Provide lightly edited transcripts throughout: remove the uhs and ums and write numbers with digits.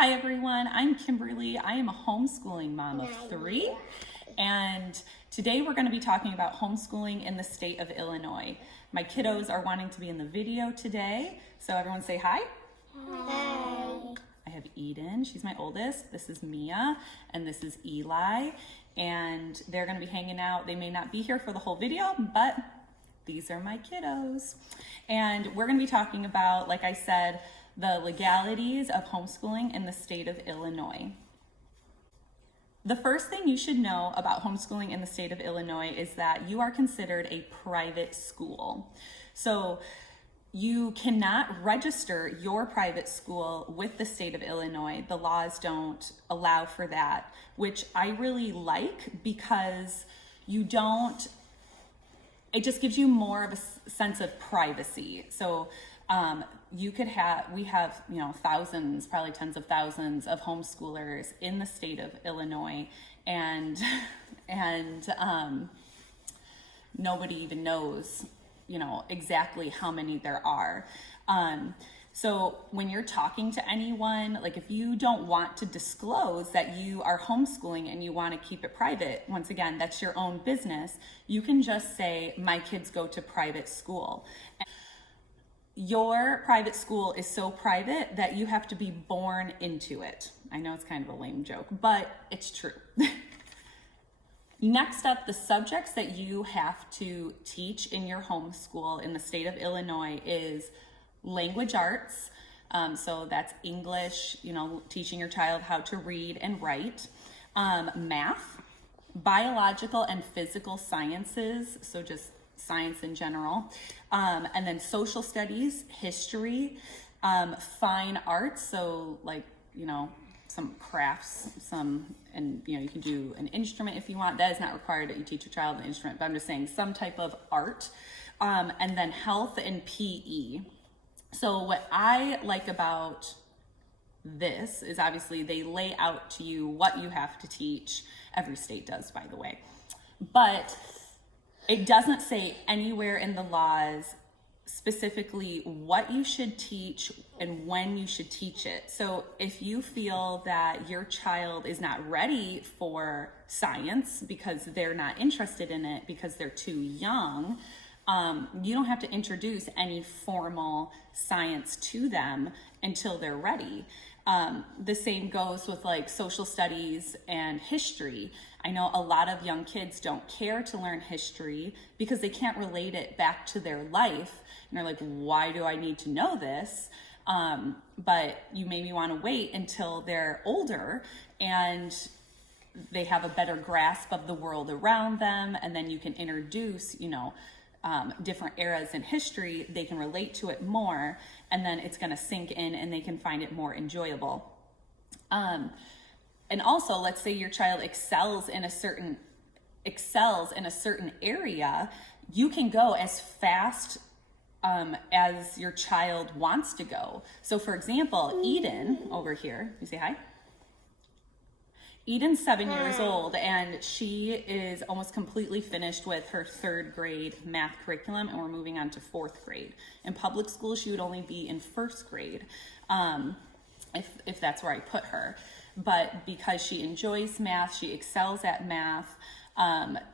Hi everyone, I'm Kimberly. I am a homeschooling mom of 3, and today we're going to be talking about homeschooling in the state of Illinois. My kiddos are wanting to be in the video today, so everyone say hi. Hi. I have Eden, she's my oldest. This is Mia, and this is Eli, and they're going to be hanging out. They may not be here for the whole video, but these are my kiddos. And we're going to be talking about, like I said, the legalities of homeschooling in the state of Illinois. The first thing you should know about homeschooling in the state of Illinois is that you are considered a private school. So you cannot register your private school with the state of Illinois. The laws don't allow for that, which I really like because it just gives you more of a sense of privacy. So we have thousands, probably tens of thousands of homeschoolers in the state of Illinois, and nobody even knows exactly how many there are. So when you're talking to anyone, like if you don't want to disclose that you are homeschooling and you want to keep it private, once again, that's your own business. You can just say, my kids go to private school. Your private school is so private that you have to be born into it. I know it's kind of a lame joke, but it's true. Next up, the subjects that you have to teach in your homeschool in the state of Illinois is language arts. So that's English, teaching your child how to read and write, math, biological and physical sciences, so just science in general, and then social studies, history, fine arts, so like, some crafts, and you can do an instrument if you want. That is not required that you teach your child an instrument, but I'm just saying some type of art, and then health and PE. So what I like about this is obviously they lay out to you what you have to teach. Every state does, by the way, but it doesn't say anywhere in the laws specifically what you should teach and when you should teach it. So if you feel that your child is not ready for science because they're not interested in it because they're too young, you don't have to introduce any formal science to them until they're ready. The same goes with like social studies and history. I know a lot of young kids don't care to learn history because they can't relate it back to their life. And they're like, why do I need to know this? But you maybe want to wait until they're older and they have a better grasp of the world around them. And then you can introduce, different eras in history. They can relate to it more, and then it's going to sink in and they can find it more enjoyable. And also, let's say your child excels in a certain area, you can go as fast as your child wants to go. So for example, Eden over here, you say hi? Eden's 7 years old, and she is almost completely finished with her 3rd grade math curriculum, and we're moving on to 4th grade. In public school, she would only be in 1st grade, if that's where I put her. But because she enjoys math, she excels at math,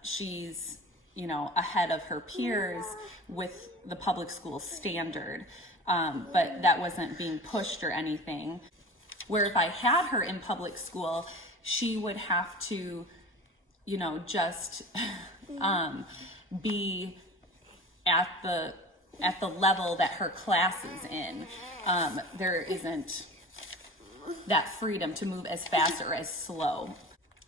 she's, ahead of her peers with the public school standard. But that wasn't being pushed or anything. Where if I had her in public school, she would have to, just be at the level that her class is in. There isn't that freedom to move as fast or as slow.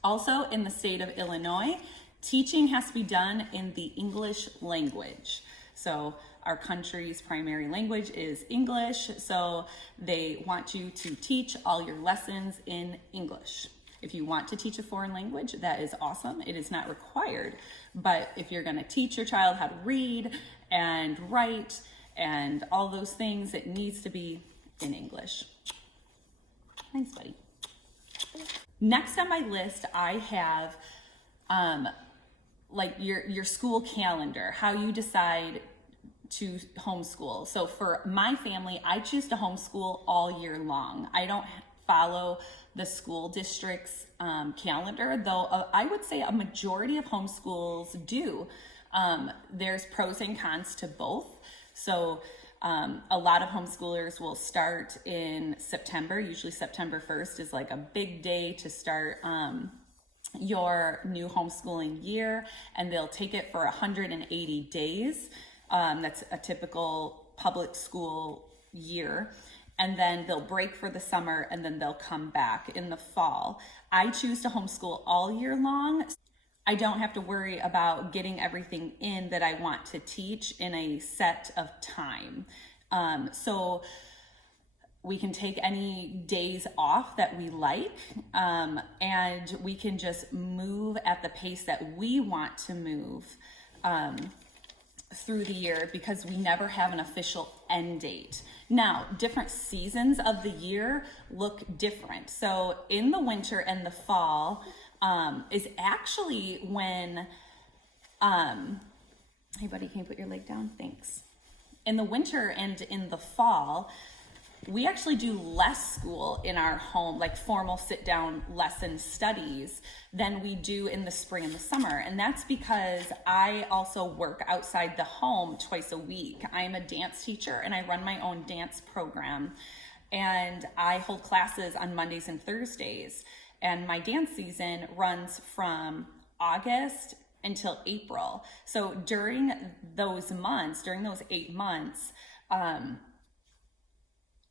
Also, in the state of Illinois, teaching has to be done in the English language. So our country's primary language is English, so they want you to teach all your lessons in English. If you want to teach a foreign language, that is awesome. It is not required. But if you're going to teach your child how to read and write and all those things, it needs to be in English. Thanks, buddy. Next on my list, I have like your school calendar, how you decide to homeschool. So for my family, I choose to homeschool all year long. I don't follow the school district's calendar, though I would say a majority of homeschools do. There's pros and cons to both. So a lot of homeschoolers will start in September. Usually September 1st is like a big day to start your new homeschooling year, and they'll take it for 180 days. That's a typical public school year. And then they'll break for the summer, and then they'll come back in the fall. I choose to homeschool all year long. I don't have to worry about getting everything in that I want to teach in a set of time. So we can take any days off that we like, and we can just move at the pace that we want to move through the year, because we never have an official end date. Now, different seasons of the year look different. So in the winter and the fall is actually when, hey buddy, can you put your leg down? Thanks. In the winter and in the fall, we actually do less school in our home, like formal sit-down lesson studies, than we do in the spring and the summer. And that's because I also work outside the home twice a week. I'm a dance teacher and I run my own dance program. And I hold classes on Mondays and Thursdays. And my dance season runs from August until April. So during those months, during those 8 months,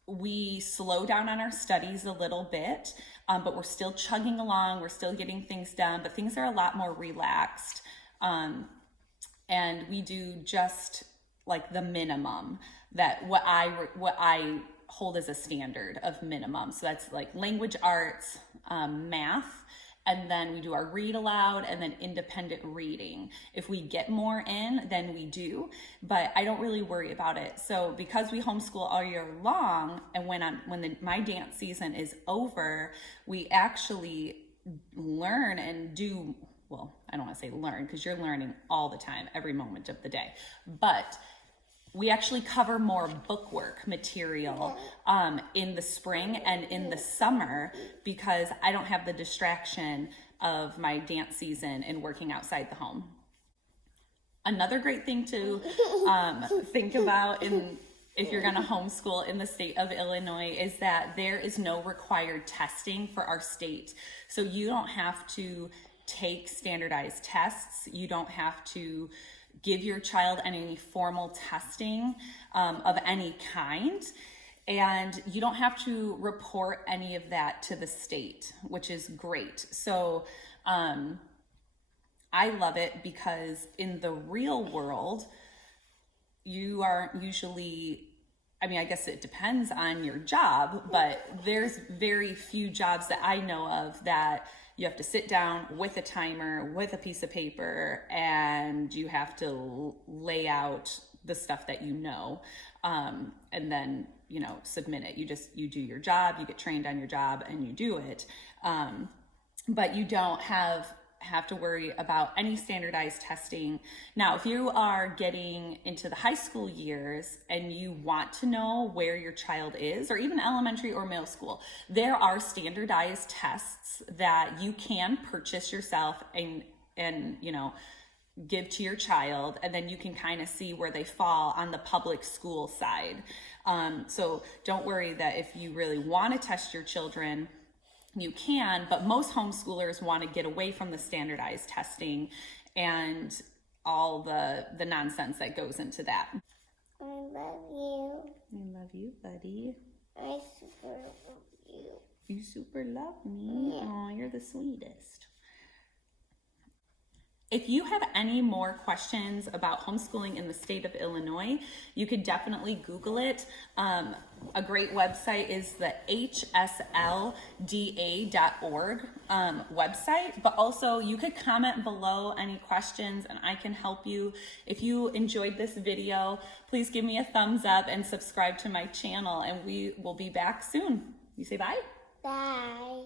we slow down on our studies a little bit, but we're still chugging along. We're still getting things done, but things are a lot more relaxed. And we do just like the minimum that what I hold as a standard of minimum. So that's like language arts, math, and then we do our read aloud and then independent reading. If we get more in, then we do, but I don't really worry about it. So because we homeschool all year long, and when my dance season is over, we actually learn and do, well, I don't want to say learn, because you're learning all the time, every moment of the day, but we actually cover more bookwork material in the spring and in the summer, because I don't have the distraction of my dance season and working outside the home. Another great thing to think about if you're going to homeschool in the state of Illinois is that there is no required testing for our state. So you don't have to take standardized tests. You don't have to give your child any formal testing of any kind, and you don't have to report any of that to the state, which is great. So I love it, because in the real world, you are usually, I mean, I guess it depends on your job, but there's very few jobs that I know of that you have to sit down with a timer, with a piece of paper, and you have to lay out the stuff that you know, and then, submit it. You do your job, you get trained on your job, and you do it. But you don't have to worry about any standardized testing. Now, if you are getting into the high school years and you want to know where your child is, or even elementary or middle school, there are standardized tests that you can purchase yourself and give to your child, and then you can kind of see where they fall on the public school side. So don't worry that if you really want to test your children, you can, but most homeschoolers want to get away from the standardized testing and all the nonsense that goes into that. I love you. I love you, buddy. I super love you. You super love me. Yeah. Oh, you're the sweetest. If you have any more questions about homeschooling in the state of Illinois, you could definitely Google it. A great website is the hslda.org website, but also you could comment below any questions and I can help you. If you enjoyed this video, please give me a thumbs up and subscribe to my channel, and we will be back soon. You say bye? Bye.